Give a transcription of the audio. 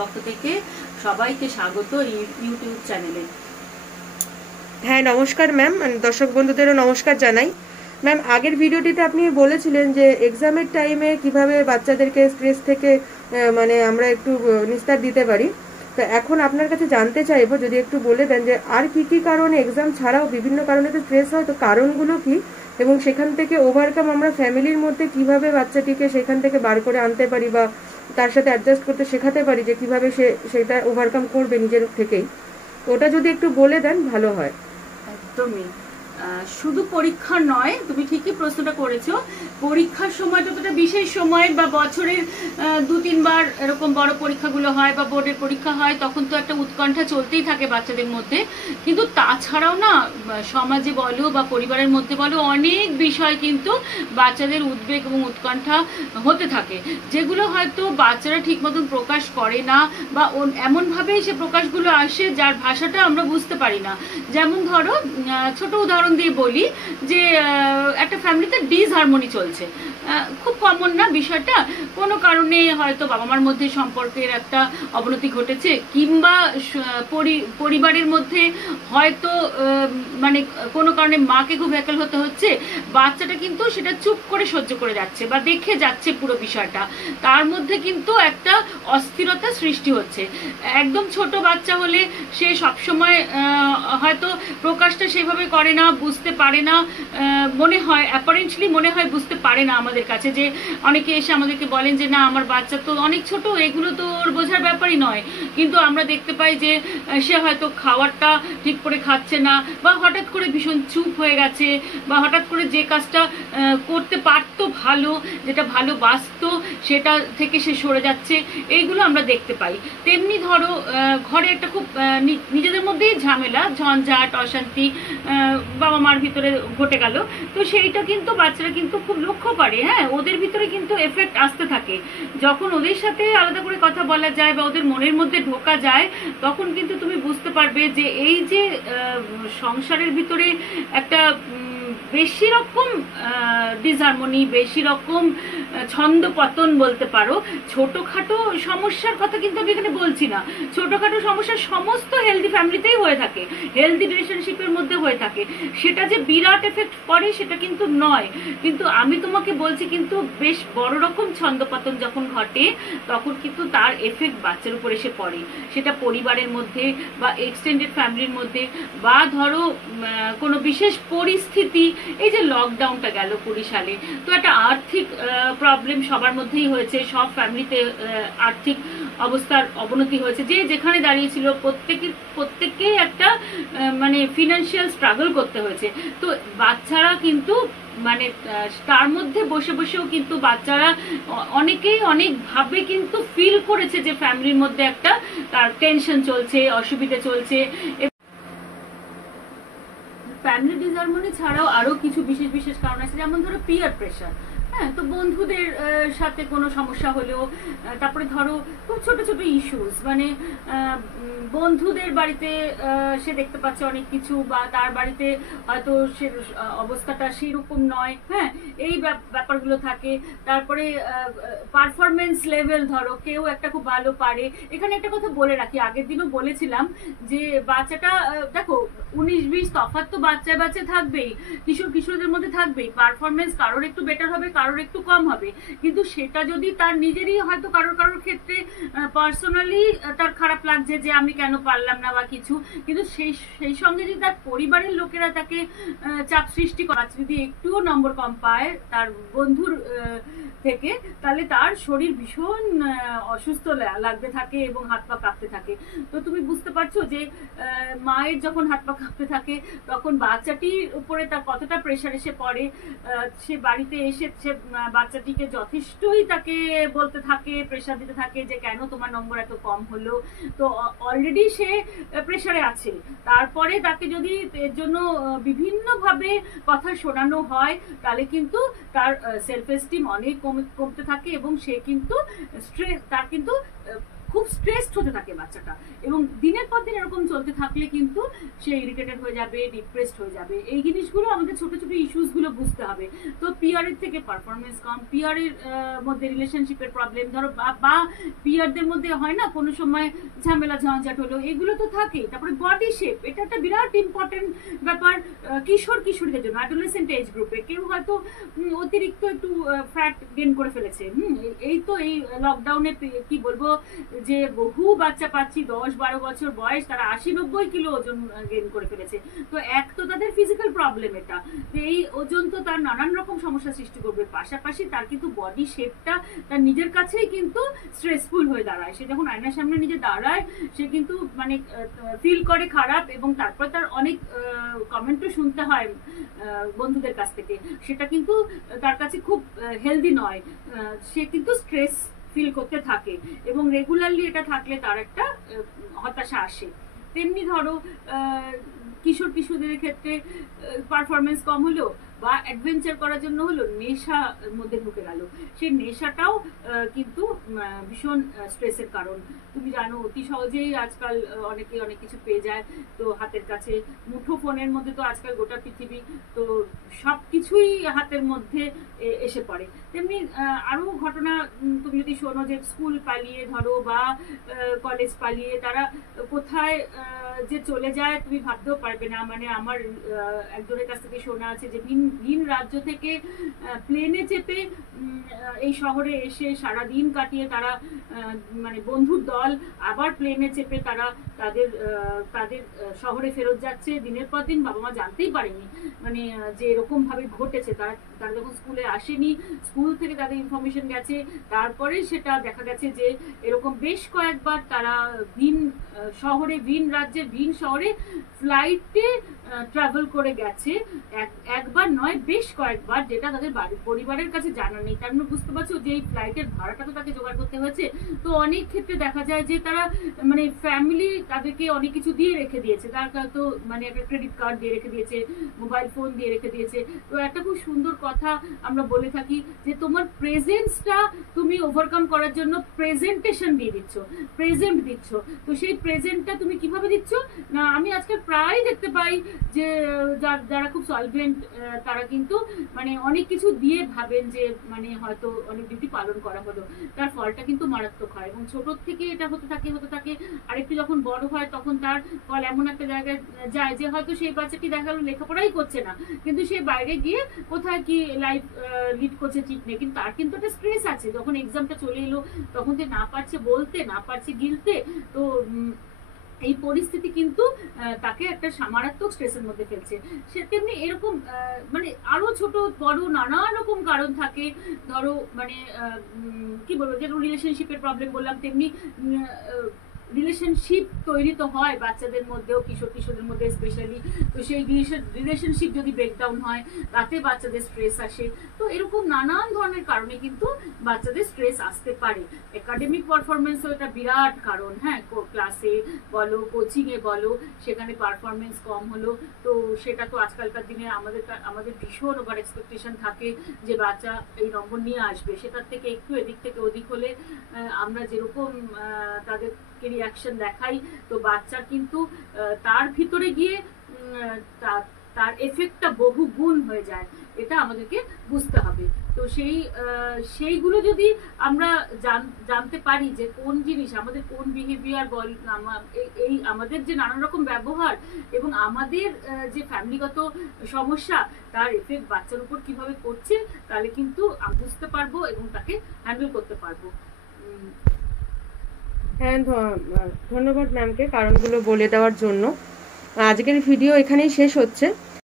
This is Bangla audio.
পক্ষ থেকে সবাইকে স্বাগত ইউটিউব চ্যানেলে। হ্যাঁ, নমস্কার ম্যাম, দর্শক বন্ধুদেরও নমস্কার জানাই। ম্যাম, আগের ভিডিওটিতে আপনি বলেছিলেন যে এক্সামের টাইমে কিভাবে বাচ্চাদেরকে স্ট্রেস থেকে মানে আমরা একটু নিস্তার দিতে পারি। তো এখন আপনার কাছে জানতে চাইবো, যদি একটু বলে দেন যে আর কি কি কারণে এক্সাম ছাড়াও বিভিন্ন কারণে তো স্ট্রেস হয়, তো কারণগুলো কি, এবং সেখান থেকে ওভারকাম আমরা ফ্যামিলির মধ্যে কিভাবে বাচ্চাটিকে সেখান থেকে বার করে আনতে পারি বা তার সাথে অ্যাডজাস্ট করতে শেখাতে পারি, যে কিভাবে সে সেটা ওভারকাম করবে নিজের থেকেই। ওটা যদি একটু বলে দেন ভালো হয়। একদমই, শুধু পরীক্ষা নয়, তুমি ঠিকই প্রশ্নটা করেছো। পরীক্ষার সময় যতটা বিশেষ সময় বা বছরের 2-3 বার এরকম বড় পরীক্ষাগুলো হয় বা বোর্ডের পরীক্ষা হয়, তখন তো একটা উৎকণ্ঠা চলতেই থাকে বাচ্চাদের মধ্যে। কিন্তু তাছাড়াও না, সমাজে বলো বা পরিবারের মধ্যে বলো, অনেক বিষয় কিন্তু বাচ্চাদের উদ্বেগ এবং উৎকণ্ঠা হতে থাকে, যেগুলো হয়তো বাচ্চারা ঠিক মতন প্রকাশ করে না বা এমনভাবেই সে প্রকাশগুলো আসে যার ভাষাটা আমরা বুঝতে পারি না। যেমন ধরো, ছোট উদাহরণ দিয়ে বলি যে একটা ফ্যামিলিতে ডিসহারমোনি চলছে, খুব কমন না বিষয়টা। কোনো কারণে হয়তো বাবা মার মধ্যে সম্পর্কের একটা অবনতি ঘটেছে, কিংবা পরিবারের মধ্যে হয়তো মানে কোনো কারণে মাকে খুব হ্যাকেল হতে হচ্ছে, বাচ্চাটা কিন্তু সেটা চুপ করে সহ্য করে যাচ্ছে বা দেখে যাচ্ছে পুরো বিষয়টা। তার মধ্যে কিন্তু একটা অস্থিরতা সৃষ্টি হচ্ছে। একদম ছোট বাচ্চা হলে সে সবসময় হয়তো প্রকাশটা সেভাবে করে না, বুঝতে পারে না, মনে হয় অ্যাপারেন্টলি মনে হয় বুঝতে পারে না আমাদের কাছে। যে অনেকে এসে আমাদেরকে বলেন যে না, আমার বাচ্চা তো অনেক ছোট, এগুলো তো ওর বোঝার ব্যাপারই নয়। কিন্তু আমরা দেখতে পাই যে সে হয়তো খাওয়ারটা ঠিক করে খাচ্ছে না, বা হঠাৎ করে ভীষণ চুপ হয়ে গেছে, বা হঠাৎ করে যে কাজটা করতে পারতো ভালো, যেটা ভালো বাসতো, সেটা থেকে সে সরে যাচ্ছে, এইগুলো আমরা দেখতে পাই। তেমনি ধরো, ঘরে একটা খুব নিজেদের মধ্যেই ঝামেলা, ঝঞ্ঝাট, অশান্তি বাবা মার ভিতরে ঘটে গেল, তো সেইটা কিন্তু বাচ্চারা কিন্তু খুব লক্ষ্য করে। হ্যাঁ, ওদের ভিতরে কিন্তু এফেক্ট আসতে থাকে। যখন ওদের সাথে আলাদা করে কথা বলা যায় বা ওদের মনের মধ্যে ঢোকা যায়, তখন কিন্তু তুমি বুঝতে পারবে যে এই যে সংসারের ভিতরে একটা বেশি রকম ডিসহারমোনি, বেশি রকম ছন্দ পতন বলতে পারো। ছোটখাটো সমস্যার কথা কিন্তু আমি এখানে বলছি না, ছোটখাটো সমস্যা সমস্ত হেলদি ফ্যামিলিতেই হয়ে থাকে, হেলদি রিলেশনশিপের মধ্যে হয়ে থাকে। সেটা যে বিরাট এফেক্ট পড়ে সেটা কিন্তু নয়, কিন্তু আমি তোমাকে বলছি কিন্তু বেশ বড় রকম ছন্দপতন যখন ঘটে, তখন কিন্তু তার এফেক্ট বাচ্চার উপর এসে পড়ে। সেটা পরিবারের মধ্যে বা এক্সটেন্ডেড ফ্যামিলির মধ্যে, বা ধরো কোনো বিশেষ পরিস্থিতি, এই যে লকডাউনটা গেল 20 সালে, তো একটা আর্থিক প্রবলেম সবার মধ্যেই হয়েছে, সব ফ্যামিলিতে আর্থিক অবস্থার অবনতি হয়েছে। যে যেখানে দাঁড়িয়েছিল প্রত্যেককেই একটা মানে ফিনান্সিয়াল স্ট্রাগল করতে হয়েছে। তো বাচ্চারা কিন্তু মানে তার মধ্যে বসে বসেও কিন্তু বাচ্চারা অনেকেই অনেকভাবে কিন্তু ফিল করেছে যে ফ্যামিলির মধ্যে একটা তার টেনশন চলছে, অসুবিধা চলছে। ফ্যামিলি ডিসহারমোনি ছাড়াও আরো কিছু বিশেষ বিশেষ কারণ আছে, যেমন ধরো পিয়ার প্রেশার। হ্যাঁ, তো বন্ধুদের সাথে কোনো সমস্যা হলেও, তারপরে ধরো খুব ছোট ছোট ইস্যুস, মানে বন্ধুদের বাড়িতে সে দেখতে পাচ্ছে অনেক কিছু, বা তার বাড়িতে হয়তো সে অবস্থাটা সেরকম নয়। হ্যাঁ, এই ব্যাপারগুলো থাকে। তারপরে পারফরমেন্স লেভেল, ধরো কেউ একটা খুব ভালো পারে। এখানে একটা কথা বলে রাখি, আগের দিনও বলেছিলাম যে বাচ্চাটা দেখো 19-20 তফাৎ তো বাচ্চা থাকবেই, কিশোরদের মধ্যে থাকবেই। পারফরমেন্স কারোর একটু বেটার হবে, কারোর একটু কম হবে, কিন্তু সেটা যদি তার নিজেরই হয়তো কারোর ক্ষেত্রে পার্সোনালি তার খারাপ লাগছে যে আমি কেন পারলাম না বা কিছু, কিন্তু সেই সঙ্গে যদি তার পরিবারের লোকেরা তাকে চাপ সৃষ্টি করা, যদি একটুও নম্বর কম পায় তার বন্ধুর থেকে, তাহলে তার শরীর ভীষণ অসুস্থ লাগতে থাকে এবং হাত পা কাঁপতে থাকে। তো তুমি বুঝতে পারছো যে মায়ের যখন হাত পা কাঁপতে থাকে, তখন বাচ্চাটির উপরে তার কতটা প্রেশার এসে পড়ে। সে বাড়িতে এসে সে বাচ্চাটিকে যথেষ্টই তাকে বলতে থাকে, প্রেশার দিতে থাকে যে কেন তোমার নম্বর এত কম হলো। তো অলরেডি সে প্রেশারে আছে, তারপরে তাকে যদি এর জন্য বিভিন্নভাবে কথা শোনানো হয়, তাহলে কিন্তু তার সেলফ এস্টিম অনেক কমতে থাকে, এবং সে কিন্তু স্ট্রেস, তার কিন্তু খুব স্ট্রেসড হতে থাকে বাচ্চাটা, এবং দিনের পর দিন এরকম চলতে থাকলে কিন্তু সে ইরিটেটেড হয়ে যাবে, ডিপ্রেসড হয়ে যাবে। এই জিনিসগুলো আমাদের ছোট ছোট ইস্যুসগুলো বুঝতে হবে। তো পিয়ারের থেকে পারফরমেন্স কম, পিয়ারের মধ্যে রিলেশনশিপের প্রবলেম ধরো, বা পিয়ারদের মধ্যে হয় না কোনো সময় ঝামেলা ঝঞ্ঝাট হলো, এগুলো তো থাকেই। তারপরে বডি শেপ, এটা একটা বিরাট ইম্পর্টেন্ট ব্যাপার কিশোর কিশোরীদের জন্য, অ্যাডোলেসেন্ট এজ গ্রুপে। কেউ হয়তো অতিরিক্ত একটু ফ্যাট গেইন করে ফেলেছে, এই তো এই লকডাউনে কি বলবো যে বহু বাচ্চা পাচ্ছি 10-12 বছর বয়স, তারা 80-90 কিলো ওজন গেইন করে ফেলেছে। তো এক তো তাদের ফিজিক্যাল প্রবলেম, এটা এই ওজন তো তার নানান রকম সমস্যা সৃষ্টি করবে, পাশাপাশি তার কিন্তু বডি শেপটা তার নিজের কাছেই কিন্তু স্ট্রেসফুল হয়ে দাঁড়ায়। সে যখন আয়নার সামনে নিজে দাঁড়ায় সে কিন্তু মানে ফিল করে খারাপ, এবং তারপর তার অনেক কমেন্টও শুনতে হয় বন্ধুদের কাছ থেকে, সেটা কিন্তু তার কাছে খুব হেলদি নয়। সে কিন্তু স্ট্রেস ফিল করতে থাকে, এবং রেগুলারলি এটা থাকলে তার একটা হতাশা আসে। তেমনি ধরো কিশোর কিশোরদের ক্ষেত্রে পারফরমেন্স কম হলো বা অ্যাডভেঞ্চার করার জন্য হলো, নেশার মধ্যে ঢুকে গেল, সেই নেশাটাও কিন্তু ভীষণ স্ট্রেসের কারণ। তুমি জানো অতি সহজেই আজকাল অনেকে অনেক কিছু পেয়ে যায়, তো হাতের কাছে মুঠো ফোনের মধ্যে তো আজকাল গোটা পৃথিবী, তো সব কিছুই হাতের মধ্যে এসে পড়ে। তেমনি আরো ঘটনা তুমি যদি শোনো যে স্কুল পালিয়ে ধরো বা কলেজ পালিয়ে তারা কোথায় যে চলে যায় তুমি ভাবতেও পারবে না। মানে আমার একজনের কাছ থেকে শোনা আছে যে ভিন রাজ্য থেকে প্লেনে চেপে এই শহরে এসে সারাদিন কাটিয়ে তারা মানে বন্ধুর দল আবার প্লেনে চেপে তারা তাদের শহরে ফেরত যাচ্ছে। দিনের পর দিন বাবা মা জানতেই পারেনি মানে যে এরকম ভাবে ঘটেছে। তারা যখন স্কুলে আসেনি, স্কুল থেকে তাদের ইনফরমেশন গেছে, তারপরে সেটা দেখা গেছে যে এরকম বেশ কয়েকবার তারা ভিন শহরে, ভিন রাজ্যে, ভিন শহরে ফ্লাইটে ট্রাভেল করে গেছে। একবার নয়, বেশ কয়েকবার, যেটা তাদের পরিবারের কাছে জানা নেই। তার মানে বুঝতে পারছো যে এই ফ্লাইটের ভাড়াটা তো তাকে জোগাড় করতে হয়েছে। তো অনেক ক্ষেত্রে দেখা যায় যে তারা মানে ফ্যামিলি তাদেরকে অনেক কিছু দিয়ে রেখে দিয়েছে, তার তো মানে একটা ক্রেডিট কার্ড দিয়ে রেখে দিয়েছে, মোবাইল ফোন দিয়ে রেখে দিয়েছে। তো একটা খুব সুন্দর কথা আমরা বলে থাকি যে তোমার প্রেজেন্সটা তুমি ওভারকাম করার জন্য প্রেজেন্টেশন দিয়ে দিচ্ছ, প্রেজেন্ট দিচ্ছ। তো সেই প্রেজেন্টটা তুমি কিভাবে দিচ্ছ না, আমি আজকাল প্রায় দেখতে পাই যে যারা খুব সলভেন্ট তারা কিন্তু মানে অনেক কিছু দিয়ে ভাবেন যে মানে হয়তো অনেক ডিউটি পালন করা হলো, তার ফলটা কিন্তু মারাত্মক হয়। এবং ছোট থেকে এটা হতে থাকে, আর একটু যখন বড় হয় তখন তার ফল এমন একটা জায়গায় যায় যে হয়তো সেই বাচ্চাটি দেখা গেল লেখাপড়াই করছে না, কিন্তু সে বাইরে গিয়ে কোথায় কি লাইফ লিড করছে ঠিক নেই, কিন্তু তার কিন্তু একটা স্ট্রেস আছে। যখন এক্সামটা চলে এলো তখন যে না পারছে বলতে, না পারছে গিলতে, তো এই পরিস্থিতি কিন্তু তাকে একটা মারাত্মক স্ট্রেসের মধ্যে ফেলছে। সে তেমনি এরকম মানে আরো ছোট বড় নানান রকম কারণ থাকে। ধরো মানে কি বলবো, যেরকম রিলেশনশিপের প্রবলেম বললাম, তেমনি রিলেশনশিপ তৈরি তো হয় বাচ্চাদের মধ্যেও, কিশোর কিশোরদের মধ্যে স্পেশালি। তো সেই রিলেশনশিপ যদি ব্রেকডাউন হয় তাতে বাচ্চাদের স্ট্রেস আসে। তো এরকম নানান ধরনের কারণে কিন্তু বাচ্চাদের স্ট্রেস আসতে পারে। একাডেমিক পারফরমেন্সও এটা বিরাট কারণ। হ্যাঁ, ক্লাসে বলো, কোচিং এ বলো, সেখানে পারফরমেন্স কম হলো, তো সেটা তো আজকালকার দিনে আমাদের ভীষণ ওভার এক্সপেকটেশন থাকে যে বাচ্চা এই নম্বর নিয়ে আসবে। সেটার থেকে একটু এদিক থেকে ওদিক হলে আমরা যেরকম তাদেরকে রিয়াকশন দেখাই, তো বাচ্চার কিন্তু তার ভিতরে গিয়ে তার এফেক্টটা বহু গুণ হয়ে যায়। এটা আমাদেরকে বুঝতে হবে। তো সেইগুলো যদি আমরা জানতে পারি যে কোন জিনিস আমাদের, কোন বিহেভিয়ার এই আমাদের যে নানান রকম ব্যবহার এবং আমাদের যে ফ্যামিলিগত সমস্যা, তার এফেক্ট বাচ্চার উপর কিভাবে পড়ছে, তাহলে কিন্তু বুঝতে পারবো এবং তাকে হ্যান্ডেল করতে পারবো। হ্যাঁ, ধন্যবাদ ম্যামকে কারণগুলো বলে দেওয়ার জন্য। আজকের ভিডিও এখানেই শেষ হচ্ছে।